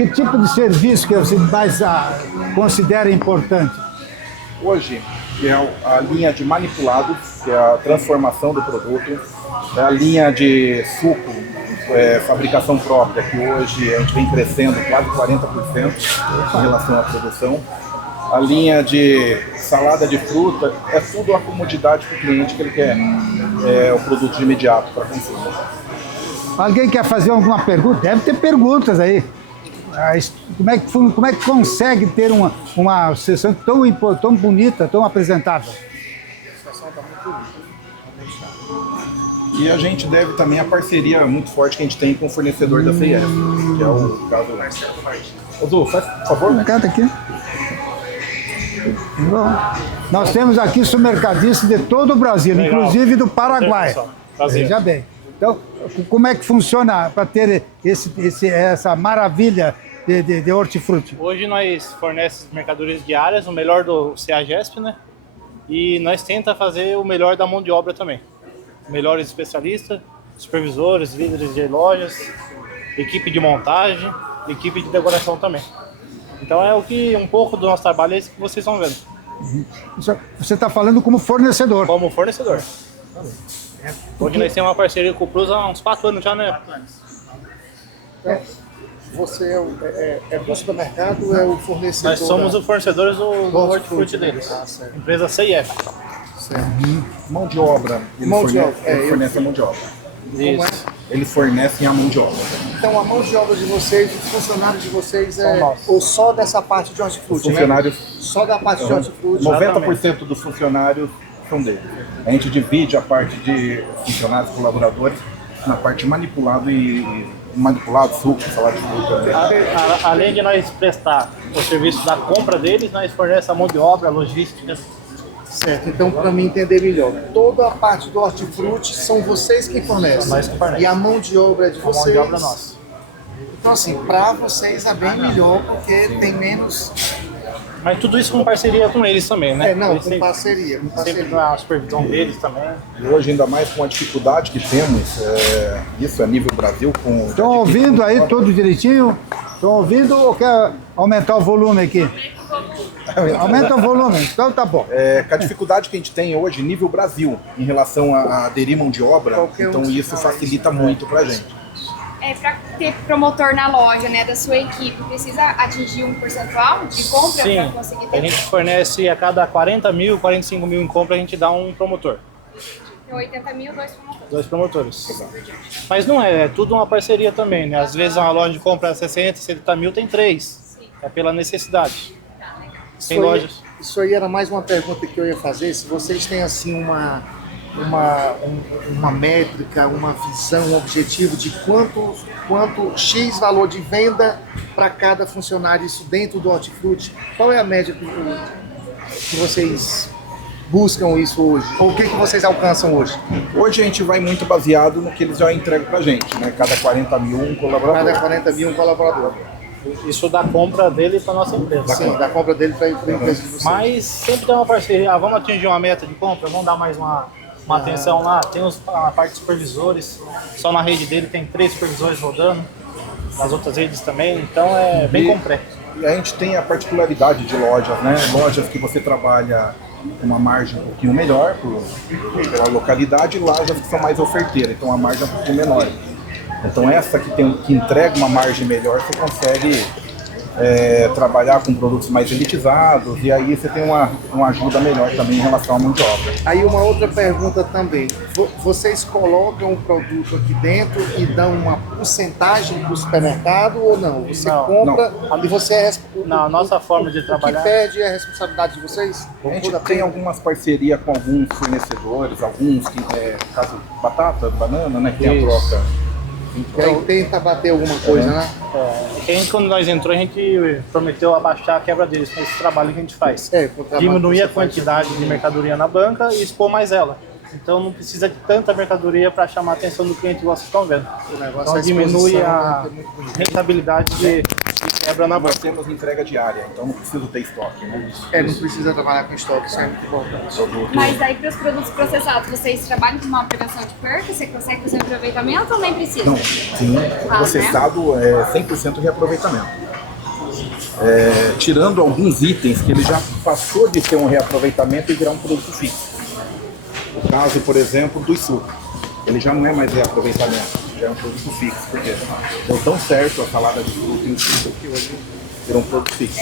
Que tipo de serviço que você mais considera importante? Hoje, que é a linha de manipulados, que é a transformação do produto, é a linha de suco, fabricação própria, que hoje a gente vem crescendo quase 40% em relação à produção. A linha de salada de fruta, é tudo a comodidade para o cliente que ele quer, o produto de imediato para consumo. Alguém quer fazer alguma pergunta? Deve ter perguntas aí. Como é que consegue ter uma sessão tão bonita, tão apresentável? A situação está muito bonita. E a gente deve também a parceria muito forte que a gente tem com o fornecedor da CIF, que é o caso Marcelo Martins. Odu, faz por favor. Canta aqui. Bom, nós temos aqui supermercadistas de todo o Brasil, Legal. Inclusive do Paraguai. Prazer. Veja bem. Então, como é que funciona para ter essa maravilha de hortifruti? Hoje nós fornecemos mercadorias diárias, o melhor do CEAGESP, né? E nós tenta fazer o melhor da mão de obra também. Melhores especialistas, supervisores, líderes de lojas, equipe de montagem, equipe de decoração também. Então é um pouco do nosso trabalho é isso que vocês estão vendo. Você está falando como fornecedor. Como fornecedor. Hoje nós temos uma parceria com o Plus há uns 4 anos já, né? Então, você é do supermercado ou é o fornecedor? Nós somos os fornecedores do hortifruti deles. Ah, certo. Empresa CIF. Mão de obra. Ele fornece a mão de obra. Isso. Eles fornecem a mão de obra. Então a mão de obra de vocês, os funcionários de vocês São nossos. ou só dessa parte de hortifruti, Os funcionários, né? Só da parte de hortifruti. 90% dos funcionários são deles. A gente divide a parte de funcionários colaboradores na parte manipulado suco, salada de fruta. Além de nós prestar o serviço da compra deles, nós fornecemos a mão de obra, a logística. Certo, então para mim entender melhor, toda a parte do hortifruti são vocês que fornecem. Nós que fornecemos. E a mão de obra é de A mão vocês. de obra é nossa. Então assim, para vocês é bem melhor porque tem menos. Mas tudo isso com parceria com eles também, né? Eles Com parceria. sempre na supervisão deles também. E hoje, ainda mais com a dificuldade que temos, isso a nível Brasil, com... Estão ouvindo aí tudo direitinho? Estão ouvindo ou quer aumentar o volume aqui? Aumenta o volume, então tá bom. Com a dificuldade que a gente tem hoje, nível Brasil, em relação a aderir mão de obra, então isso facilita muito pra gente. Para ter promotor na loja, né, da sua equipe, precisa atingir um percentual de compra para Sim, conseguir a ter gente fornece a cada 40 mil, 45 mil em compra, a gente dá um promotor. 80 mil, 2 promotores. 2 promotores. Mas não é tudo uma parceria também, né? Às vezes uma loja compra 60, 70 mil, tem 3. É pela necessidade. Tem lojas. Isso aí era mais uma pergunta que eu ia fazer, se vocês têm assim uma métrica, uma visão, um objetivo de quanto X valor de venda para cada funcionário, isso dentro do hortifruti, qual é a média que vocês buscam isso hoje? Ou o que vocês alcançam hoje? Hoje a gente vai muito baseado no que eles já entregam pra gente, né? Cada 40 mil um colaborador. Cada 40 mil um colaborador. Isso da compra dele para nossa empresa. Sim, da compra dele para a empresa de vocês. Mas sempre tem uma parceria. Vamos atingir uma meta de compra, vamos dar mais uma atenção lá. Tem a parte de supervisores. Só na rede dele tem 3 supervisores rodando. Nas outras redes também. Então é bem completo. E a gente tem a particularidade de lojas, né? Lojas que você trabalha uma margem um pouquinho melhor pela localidade, e lojas que são mais oferteiras, então a margem é um pouquinho menor. Então essa que entrega uma margem melhor, você consegue trabalhar com produtos mais elitizados, e aí você tem uma ajuda melhor também em relação à mão de obra. Aí uma outra pergunta também, vocês colocam o produto aqui dentro e dão uma porcentagem para o supermercado ou não? Você compra e você é responsável? Não, a nossa forma de trabalhar... O que perde é a responsabilidade de vocês? A gente tem algumas parcerias com alguns fornecedores, alguns que, caso batata, banana, né, que tem a troca. E aí tenta bater alguma coisa, né? Quando nós entrou, a gente prometeu abaixar a quebra deles com esse trabalho que a gente faz. Diminuir a quantidade de mercadoria na banca e expor mais ela. Então não precisa de tanta mercadoria para chamar a atenção do cliente, igual vocês estão vendo. Então diminui a rentabilidade de quebra na banca. Nós temos entrega diária, então não precisa ter estoque, né? Não precisa trabalhar com estoque, isso é muito importante. Mas aí para os produtos processados, vocês trabalham com uma prevenção de perca? Você consegue fazer um aproveitamento ou nem precisa? Não, sim, processado é 100% reaproveitamento. tirando alguns itens que ele já passou de ter um reaproveitamento e virar um produto fixo. O caso, por exemplo, do suco. Ele já não é mais reaproveitamento, já é um produto fixo, porque deu tão certo a salada de fruta e o suco que hoje virou um produto fixo.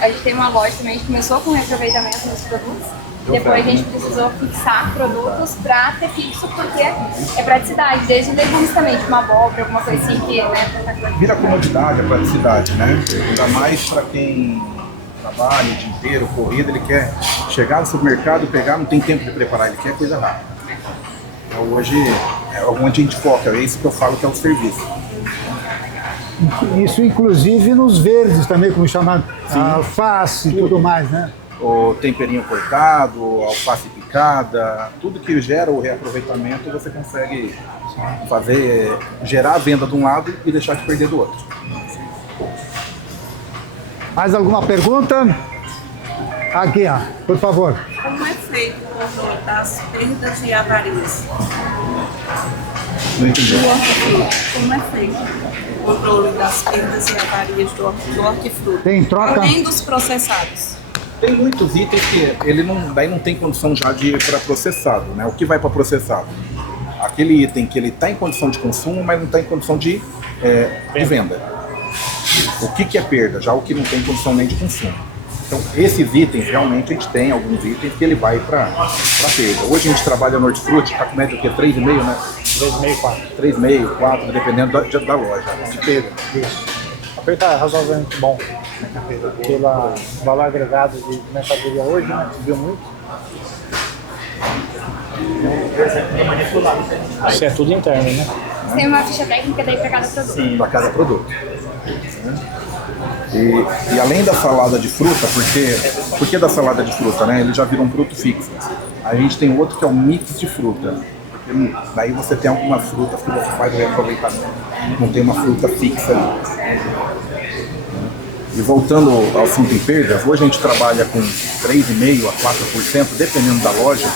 A gente tem uma loja também, a gente começou com reaproveitamento nos produtos. Depois a gente precisou fixar produtos para ter fixo, porque é praticidade, desde legumes também, tipo uma abóbora, alguma coisa assim que, né, Vira comodidade, a praticidade, né? Ainda mais para quem trabalha o dia inteiro, corrida, ele quer chegar no supermercado, pegar, não tem tempo de preparar, ele quer coisa rápida. Então hoje é onde a gente foca, é isso que eu falo que é o serviço. Isso inclusive nos verdes também, como chamado alface e tudo mais, né? O temperinho cortado, alface picada, tudo que gera o reaproveitamento você consegue gerar a venda de um lado e deixar de perder do outro. Mais alguma pergunta? Aqui, ó, por favor. Como é feito o controle das perdas e avarias? Não entendi. Do hortifruti, como é feito o controle das perdas e avarias do hortifruti? Tem troca? Além dos processados. Tem muitos itens que ele daí não tem condição já de ir para processado, né? O que vai para processado? Aquele item que ele está em condição de consumo, mas não está em condição de venda. O que é perda? Já o que não tem condição nem de consumo. Então, esses itens, realmente, a gente tem alguns itens que ele vai para perda. Hoje a gente trabalha no hortifruti, está com média o quê? 3,5, né? 3,5, 4. 3,5, 4, dependendo da loja, de perda. A perda é razoavelmente bom. Pelo valor agregado de mercadoria hoje, né? Subiu muito. Isso é tudo interno, né? tem uma ficha técnica daí para cada produto. Para cada produto. E além da salada de fruta, por que da salada de fruta, né? Ele já vira um produto fixo. A gente tem outro que é o mix de fruta. Porque daí você tem algumas frutas que você faz o reaproveitamento. Não tem uma fruta fixa ali. E voltando ao assunto em perdas, hoje a gente trabalha com 3,5% a 4%, dependendo da loja.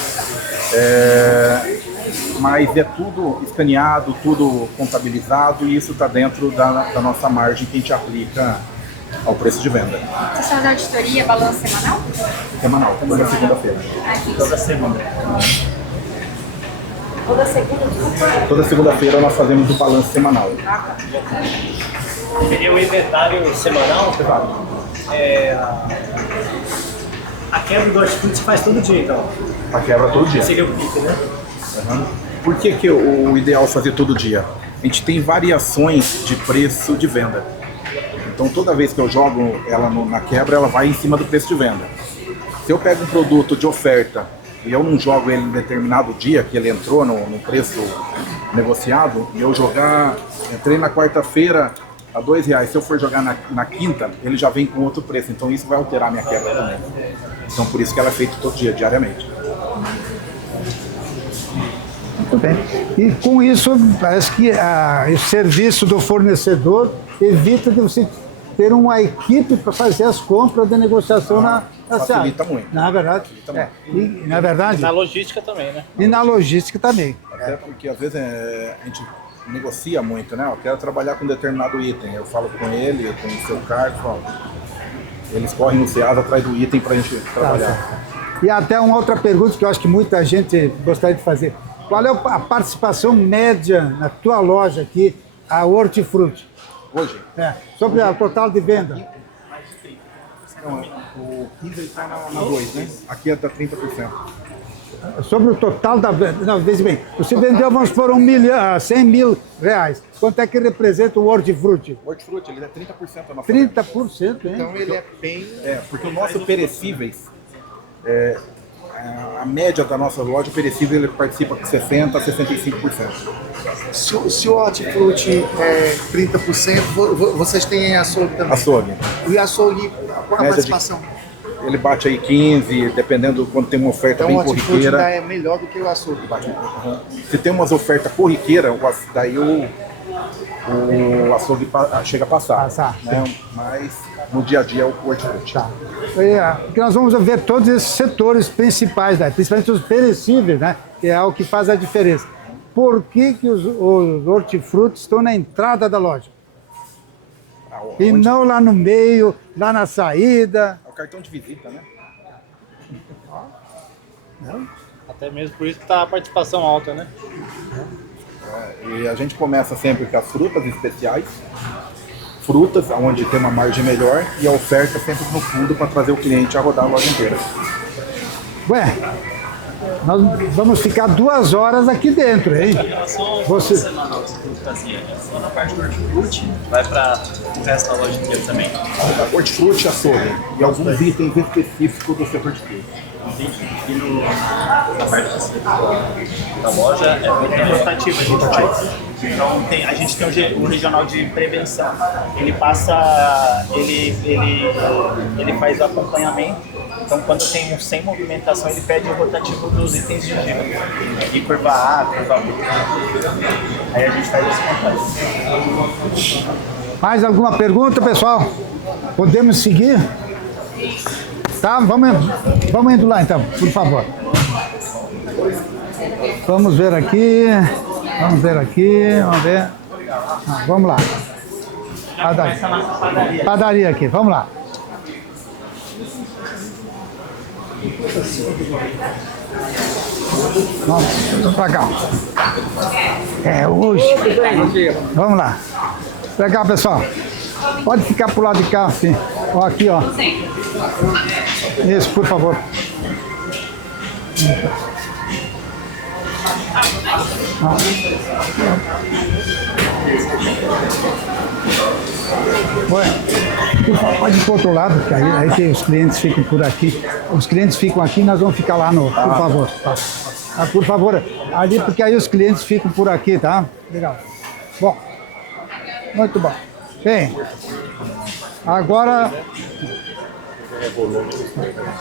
Mas é tudo escaneado, tudo contabilizado e isso está dentro da nossa margem que a gente aplica ao preço de venda. Vocês fazem auditoria, balanço semanal? Semanal, toda segunda-feira. Aqui. Toda semana. Toda segunda? Toda segunda-feira nós fazemos o balanço semanal. Seria o inventário semanal, a quebra do hortifruti se faz todo dia, então. A quebra todo dia. Seria o pico, né? Uhum. Por que o ideal é fazer todo dia? A gente tem variações de preço de venda. Então toda vez que eu jogo ela na quebra, ela vai em cima do preço de venda. Se eu pego um produto de oferta e eu não jogo ele em determinado dia, que ele entrou no preço negociado, e eu entrei na quarta-feira a R$2, se eu for jogar na quinta, ele já vem com outro preço, então isso vai alterar a minha quebra também. Então por isso que ela é feita todo dia, diariamente. Muito bem. E com isso, parece que o serviço do fornecedor evita de você ter uma equipe para fazer as compras de negociação na facilita SEAG. muito. Na verdade, na verdade. Na logística também, né? E na logística também. Até porque às vezes a gente negocia muito, né? Eu quero trabalhar com determinado item. Eu falo com ele, com o seu cargo, falo. Eles correm no SEAS atrás do item para a gente trabalhar. E até uma outra pergunta que eu acho que muita gente gostaria de fazer. Qual é a participação média na tua loja aqui, a Hortifruti? Hoje? Sobre o total de venda. Não, o 15 está na 2, né? Aqui é da 30%. Sobre o total da venda. Não, veja bem, você vendeu, vamos por R$100 mil. Quanto é que representa o Hortifruti? O Hortifruti, ele é 30% da nossa 30%, hein? Então ele é bem... porque o nosso perecíveis, a média da nossa loja perecível, ele participa com 60% a 65%. Se o hortifruti é 30%, vocês têm açougue também? Açougue. E açougue, qual a Média participação? Ele bate aí 15%, dependendo quando tem uma oferta Então bem o hortifruti corriqueira. ainda é melhor do que o açougue. Se tem umas ofertas corriqueiras, daí o açougue chega a passar. Né? Mas no dia a dia é o hortifruti. Tá. Porque nós vamos ver todos esses setores principais, né? Principalmente os perecíveis, né? Que é o que faz a diferença. Por que os hortifrutis estão na entrada da loja? E não lá no meio, lá na saída. É o cartão de visita, né? Até mesmo por isso que tá a participação alta, né? E a gente começa sempre com as frutas especiais, frutas onde tem uma margem melhor e a oferta sempre no fundo para trazer o cliente a rodar a loja inteira. Ué, nós vamos ficar 2 horas aqui dentro, hein? Você... semanal que você fazia, só na parte do hortifruti, vai para o resto da loja inteira também? Hortifruti, açougue e alguns itens específicos do setor de fruta. Entendi. E na parte da loja é rotativa, a gente faz. Então a gente tem o regional de prevenção. Ele passa, ele faz o acompanhamento. Então quando tem um sem movimentação, ele pede o rotativo dos itens de gelo. E curva A, curva B. Aí a gente faz esse controle. Mais alguma pergunta, pessoal? Podemos seguir? Tá, vamos indo lá então, por favor. Vamos ver aqui, vamos ver. Vamos lá. Padaria aqui, vamos lá. Vamos pra cá. Hoje. Vamos lá. Pra cá, pessoal. Pode ficar pro lado de cá, assim. Ó, aqui, ó. Isso, por favor. Pode ir pro outro lado, que aí tem os clientes ficam por aqui. Os clientes ficam aqui, nós vamos ficar lá no. Por favor. Tá? Por favor, ali, porque aí os clientes ficam por aqui, tá? Legal. Bom. Muito bom. Bem, agora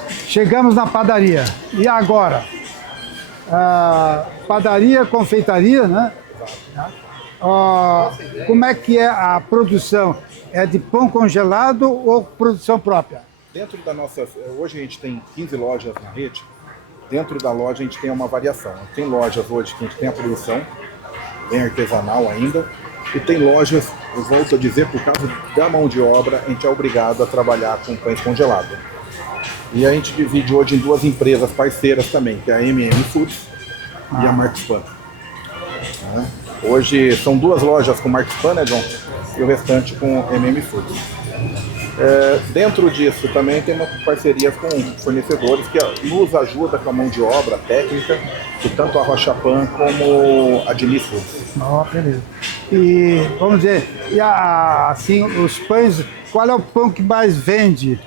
chegamos na padaria. E agora? Padaria, confeitaria, né? Como é que é a produção? É de pão congelado ou produção própria? Dentro da nossa... Hoje a gente tem 15 lojas na rede. Dentro da loja a gente tem uma variação. Tem lojas hoje que a gente tem a produção, bem artesanal ainda. E tem lojas, eu volto a dizer, por causa da mão de obra, a gente é obrigado a trabalhar com pães congelados. E a gente divide hoje em 2 empresas parceiras também, que é a Foods e a Marcos Pan. Hoje são 2 lojas com Marcos Pan, né, John? E o restante com Foods. Dentro disso também temos parcerias com fornecedores que nos ajudam com a mão de obra técnica, de tanto a Rocha Pan como a Diniz Foods. Beleza. E vamos dizer, assim, os pães, qual é o pão que mais vende?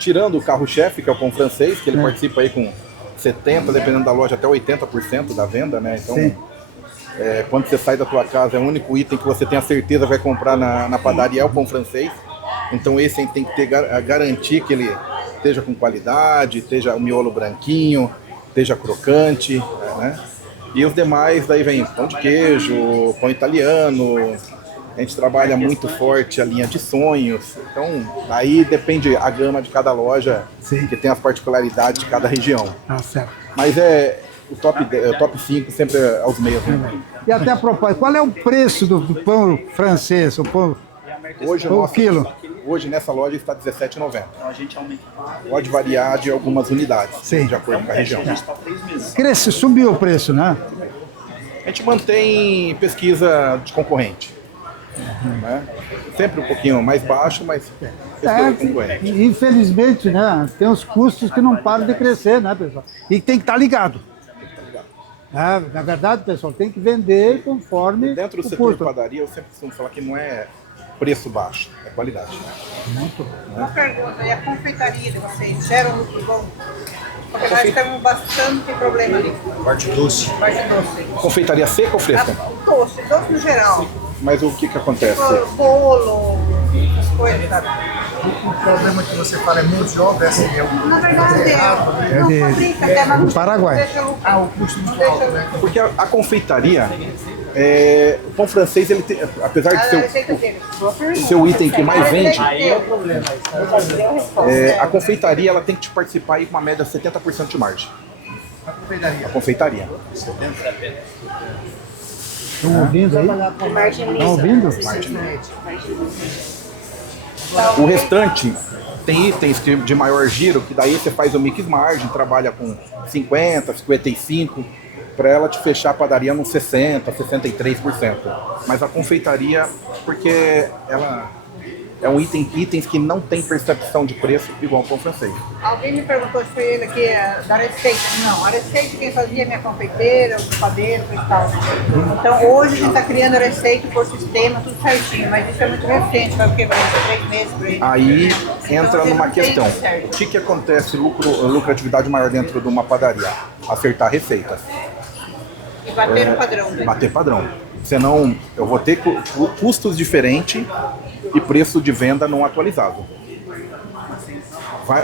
Tirando o carro-chefe, que é o pão francês, que ele participa aí com 70%, dependendo da loja, até 80% da venda, né? Então, quando você sai da tua casa, é o único item que você tem a certeza vai comprar na padaria é o pão francês. Então esse a gente tem que garantir que ele esteja com qualidade, esteja o miolo branquinho, esteja crocante, né? E os demais, daí vem pão de queijo, pão italiano, a gente trabalha muito forte a linha de sonhos, então aí depende a gama de cada loja, que tem as particularidades de cada região. Certo. Mas o top 5 sempre é aos meios. Né? E até a propósito, qual é o preço do pão francês, o pão quilo? Hoje nessa loja está R$17,90. Pode variar de algumas unidades, de acordo com a região. Subiu o preço, né? A gente mantém pesquisa de concorrente. Né? Sempre um pouquinho mais baixo, mas pesquisa de concorrente. Infelizmente, né? Tem os custos que não param de crescer, né, pessoal? E tem que estar ligado. Na verdade, pessoal, tem que vender conforme dentro do setor de padaria, eu sempre costumo falar que não é preço baixo, é qualidade. Muito bom. Uma pergunta, e a confeitaria de vocês gera um lucro bom? Porque nós temos bastante problema ali. Parte doce. Confeitaria seca ou fresca? Doce no geral. Mas o que acontece? Bolo, essas coisas, sabe? O problema que você fala é mão de obra, na verdade é do Paraguai. O custo muito alto, né? Porque a confeitaria, o pão francês, ele tem, apesar de ser o item que mais vende, a confeitaria ela tem que te participar aí com uma média de 70% de margem. A confeitaria. Estão ouvindo aí? Margem lisa. Estão ouvindo? O restante tem itens de maior giro, que daí você faz o mix margin, trabalha com 50, 55, para ela te fechar a padaria nos 60, 63%. Mas a confeitaria, porque ela é um itens que não tem percepção de preço igual ao pão francês. Alguém me perguntou se foi ele aqui da receita. Não, a receita quem fazia é minha confeiteira, o padeiro e tal. Então hoje a gente está criando a receita por sistema, tudo certinho, mas isso é muito recente, vai o quê? Vai 3 meses por aí. Aí entra Então, numa não tem questão, certo. o que acontece lucratividade maior dentro de uma padaria? Acertar receitas. E bater no padrão. Né? Bater padrão. Senão eu vou ter custos diferentes e preço de venda não atualizado.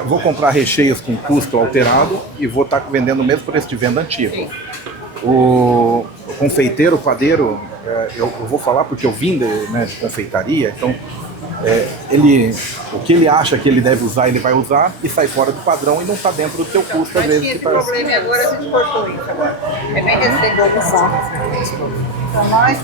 Vou comprar recheios com custo alterado e vou estar vendendo o mesmo preço de venda antigo. O confeiteiro, o padeiro, eu vou falar porque eu vim de confeitaria, então o que ele acha que ele deve usar, ele vai usar e sai fora do padrão e não está dentro do seu custo, às Mas vezes. tinha Que esse tá... problema e agora a gente cortou isso agora. É bem recente. Então nós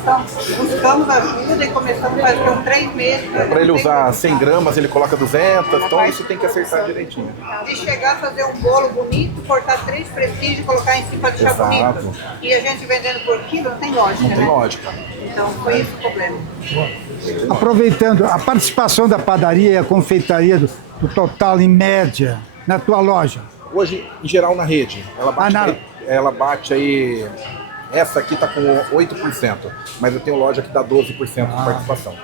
buscamos ajuda e começamos faz uns 3 meses. Para ele usar 100 gramas, ele coloca 200, então isso tem que acertar direitinho. De chegar a fazer um bolo bonito, cortar 3 prestígios e colocar em cima para deixar Exato. bonito. E a gente vendendo por quilo, não tem lógica, Não tem né? lógica. Então foi esse o problema. Aproveitando, a participação da padaria e a confeitaria do total, em média, na tua loja? Hoje, em geral, na rede, ela bate aí. Essa aqui está com 8%, mas eu tenho loja que dá 12% de participação.